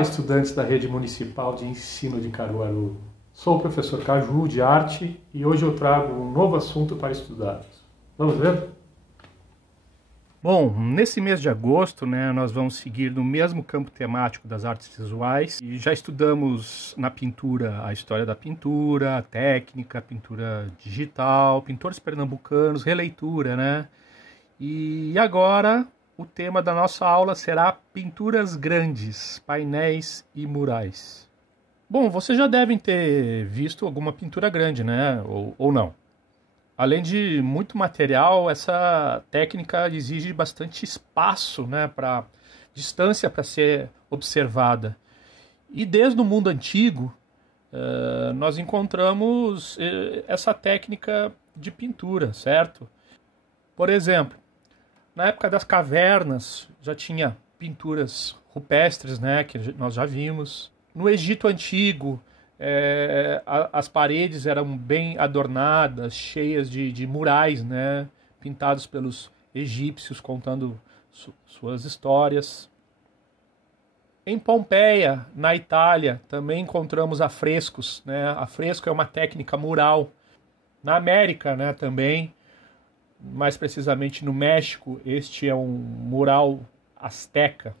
Olá, estudantes da Rede Municipal de Ensino de Caruaru. Sou o professor Caju, de Arte, e hoje eu trago um novo assunto para estudar. Vamos ver? Bom, nesse mês de agosto, nós vamos seguir no mesmo campo temático das artes visuais. E já estudamos na pintura a história da pintura, a técnica, a pintura digital, pintores pernambucanos, releitura, E agora o tema da nossa aula será pinturas grandes, painéis e murais. Bom, vocês já devem ter visto alguma pintura grande, Ou não. Além de muito material, essa técnica exige bastante espaço, para distância para ser observada. E desde o mundo antigo, nós encontramos essa técnica de pintura, certo? Por exemplo, na época das cavernas já tinha pinturas rupestres, que nós já vimos. No Egito Antigo, as paredes eram bem adornadas, cheias de murais, pintados pelos egípcios, contando suas histórias. Em Pompeia, na Itália, também encontramos afrescos. Afresco é uma técnica mural. Na América, também, mais precisamente no México, este é um mural azteca.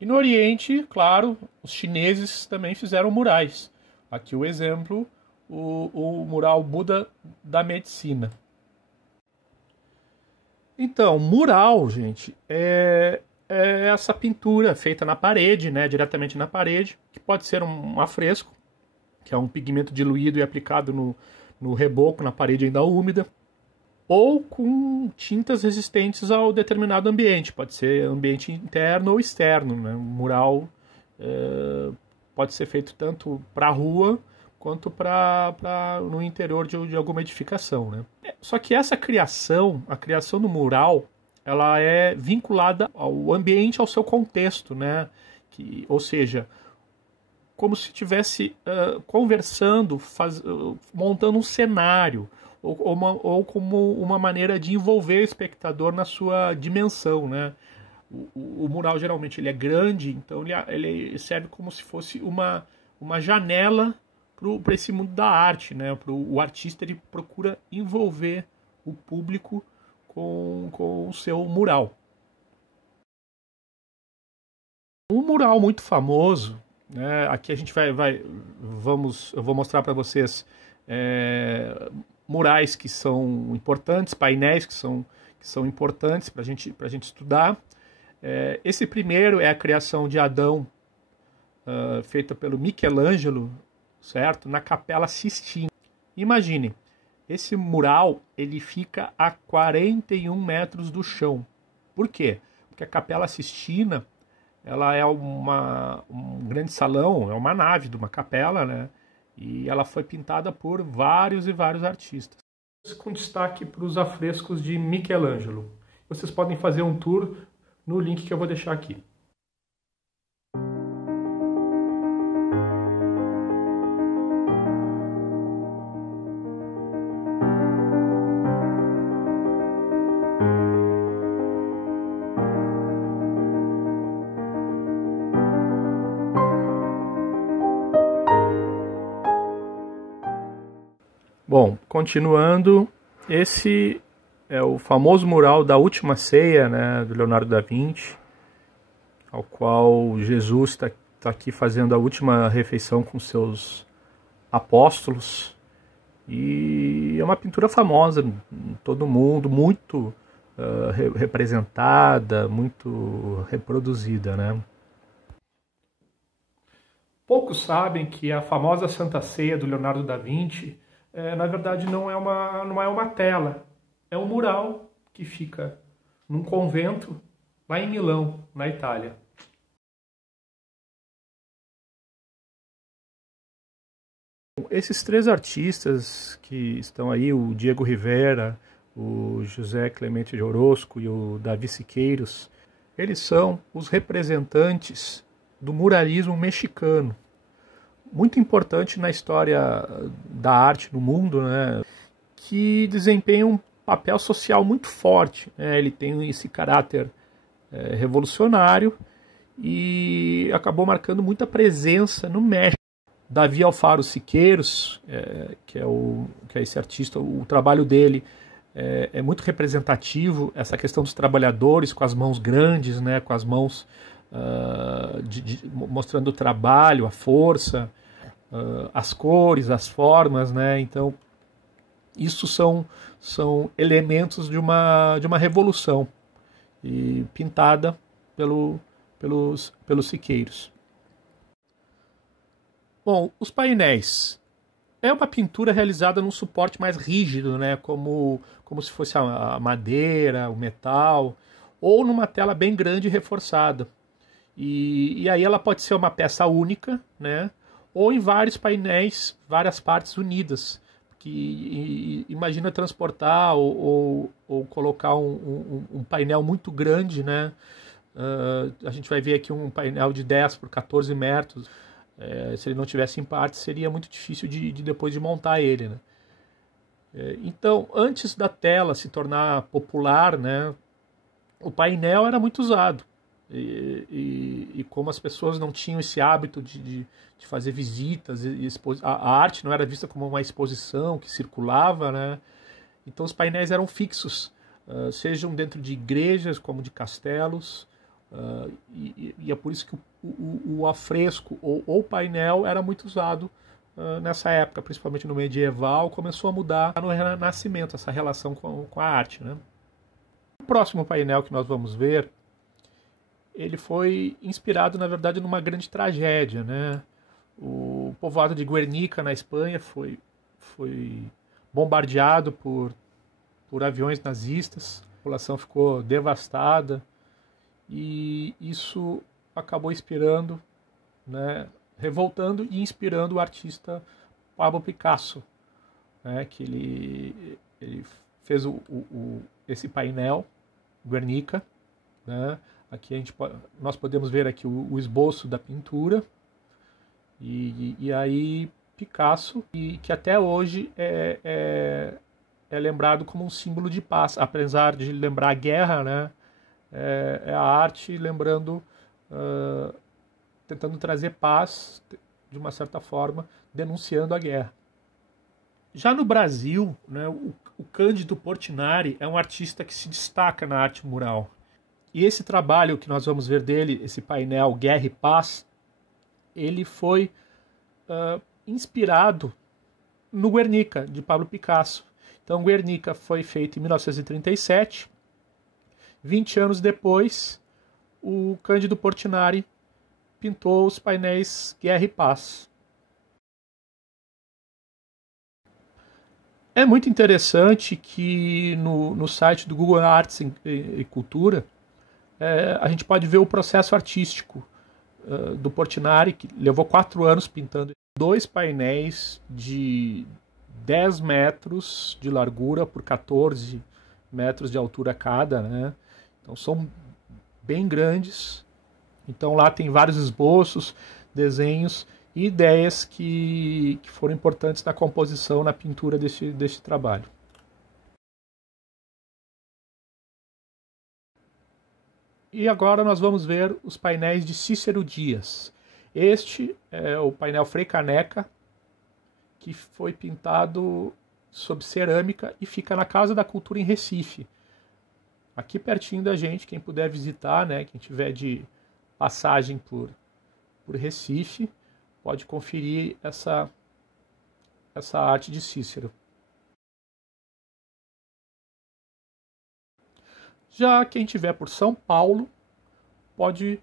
E no Oriente, claro, os chineses também fizeram murais. Aqui o exemplo, o mural Buda da Medicina. Então, mural, gente, é essa pintura feita na parede, diretamente na parede, que pode ser um afresco, que é um pigmento diluído e aplicado no reboco, na parede ainda úmida, ou com tintas resistentes ao determinado ambiente. Pode ser ambiente interno ou externo. O mural pode ser feito tanto para a rua quanto no interior de alguma edificação. Só que essa criação, a criação do mural, ela é vinculada ao ambiente, ao seu contexto. Ou seja, como se estivesse conversando, montando um cenário, ou como uma maneira de envolver o espectador na sua dimensão. O mural geralmente ele é grande, então ele serve como se fosse uma janela para esse mundo da arte. O artista ele procura envolver o público com o seu mural. Um mural muito famoso, aqui a gente eu vou mostrar para vocês murais que são importantes, painéis que são importantes para a gente estudar. Esse primeiro é a criação de Adão, feita pelo Michelangelo, certo? Na Capela Sistina. Imaginem, esse mural ele fica a 41 metros do chão. Por quê? Porque a Capela Sistina ela é um grande salão, é uma nave de uma capela, e ela foi pintada por vários e vários artistas. Com destaque para os afrescos de Michelangelo. Vocês podem fazer um tour no link que eu vou deixar aqui. Bom, continuando, esse é o famoso mural da Última Ceia, do Leonardo da Vinci, ao qual Jesus está aqui fazendo a última refeição com seus apóstolos. E é uma pintura famosa em todo o mundo, muito representada, muito reproduzida. Poucos sabem que a famosa Santa Ceia do Leonardo da Vinci na verdade não é uma tela, é um mural que fica num convento lá em Milão, na Itália. Esses três artistas que estão aí, o Diego Rivera, o José Clemente de Orozco e o Davi Siqueiros, eles são os representantes do muralismo mexicano. Muito importante na história da arte no mundo, que desempenha um papel social muito forte. Ele tem esse caráter revolucionário e acabou marcando muita presença no México. Davi Alfaro Siqueiros, que é esse artista, o trabalho dele é muito representativo, essa questão dos trabalhadores com as mãos grandes, né, com as mãos mostrando o trabalho, a força, as cores, as formas, né? Então isso são elementos de uma revolução e pintada pelos Siqueiros. Bom, os painéis. É uma pintura realizada num suporte mais rígido, né? Como se fosse a madeira, o metal, ou numa tela bem grande e reforçada. E aí ela pode ser uma peça única, né? Ou em vários painéis, várias partes unidas. Imagina transportar ou colocar um painel muito grande, né? A gente vai ver aqui um painel de 10 por 14 metros. Se ele não tivesse em partes, seria muito difícil depois de montar ele, né? Então, antes da tela se tornar popular, né, o painel era muito usado. E como as pessoas não tinham esse hábito de fazer visitas, a arte não era vista como uma exposição que circulava, né? Então os painéis eram fixos, sejam dentro de igrejas como de castelos, e é por isso que o afresco ou painel era muito usado nessa época, principalmente no medieval. Começou a mudar no Renascimento essa relação com a arte, né? O próximo painel que nós vamos ver, ele foi inspirado, na verdade, numa grande tragédia, né? O povoado de Guernica, na Espanha, foi bombardeado por aviões nazistas. A população ficou devastada e isso acabou inspirando, né, revoltando e inspirando o artista Pablo Picasso, né, que ele fez esse painel, Guernica, né? Aqui nós podemos ver aqui o esboço da pintura e aí Picasso, que até hoje é lembrado como um símbolo de paz, apesar de lembrar a guerra, né? É a arte lembrando, tentando trazer paz de uma certa forma, denunciando a guerra. Já no Brasil, né, o Cândido Portinari é um artista que se destaca na arte mural. E esse trabalho que nós vamos ver dele, esse painel Guerra e Paz, ele foi inspirado no Guernica, de Pablo Picasso. Então, Guernica foi feito em 1937. 20 anos depois, o Cândido Portinari pintou os painéis Guerra e Paz. É muito interessante que no site do Google Arts e Cultura, a gente pode ver o processo artístico do Portinari, que levou 4 anos pintando 2 painéis de 10 metros de largura por 14 metros de altura cada, né? Então são bem grandes. Então lá tem vários esboços, desenhos e ideias que foram importantes na composição, na pintura deste trabalho. E agora nós vamos ver os painéis de Cícero Dias. Este é o painel Frei Caneca, que foi pintado sob cerâmica e fica na Casa da Cultura em Recife. Aqui pertinho da gente, quem puder visitar, né, quem tiver de passagem por Recife, pode conferir essa arte de Cícero. Já quem estiver por São Paulo pode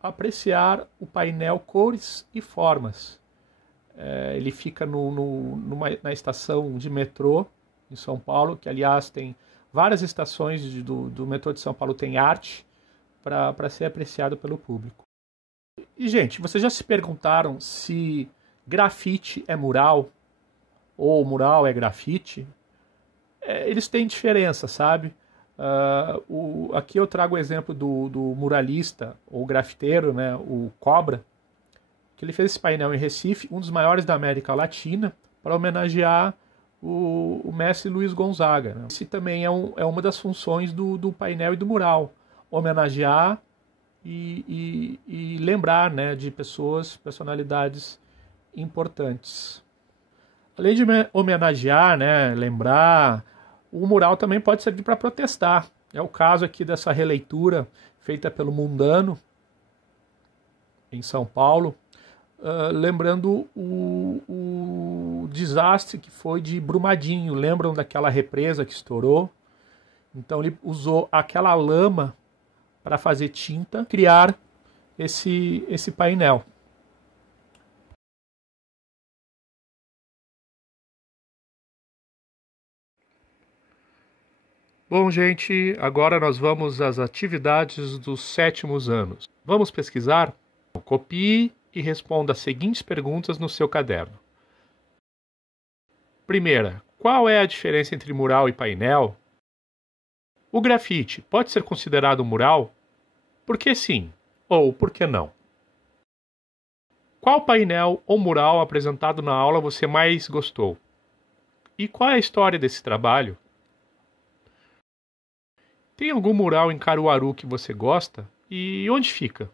apreciar o painel Cores e Formas. Ele fica na estação de metrô em São Paulo, que aliás tem várias estações do metrô de São Paulo, tem arte para ser apreciado pelo público. E, gente, vocês já se perguntaram se grafite é mural ou mural é grafite? Eles têm diferença, sabe? Aqui eu trago o exemplo do muralista ou grafiteiro, né, o Cobra, que ele fez esse painel em Recife, um dos maiores da América Latina, para homenagear o mestre Luiz Gonzaga, né? Esse também é uma das funções do painel e do mural, homenagear e lembrar, né, de pessoas, personalidades importantes. Além de homenagear, né, lembrar, o mural também pode servir para protestar. É o caso aqui dessa releitura feita pelo Mundano, em São Paulo, lembrando o desastre que foi de Brumadinho. Lembram daquela represa que estourou? Então ele usou aquela lama para fazer tinta, criar esse painel. Bom, gente, agora nós vamos às atividades dos 7º anos. Vamos pesquisar? Copie e responda as seguintes perguntas no seu caderno. Primeira, qual é a diferença entre mural e painel? O grafite pode ser considerado um mural? Por que sim ou por que não? Qual painel ou mural apresentado na aula você mais gostou? E qual é a história desse trabalho? Tem algum mural em Caruaru que você gosta? E onde fica?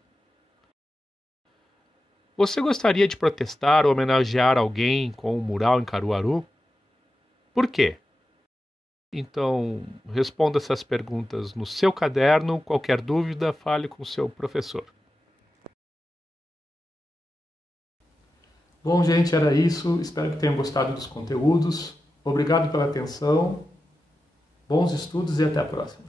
Você gostaria de protestar ou homenagear alguém com um mural em Caruaru? Por quê? Então, responda essas perguntas no seu caderno. Qualquer dúvida, fale com o seu professor. Bom, gente, era isso. Espero que tenham gostado dos conteúdos. Obrigado pela atenção. Bons estudos e até a próxima.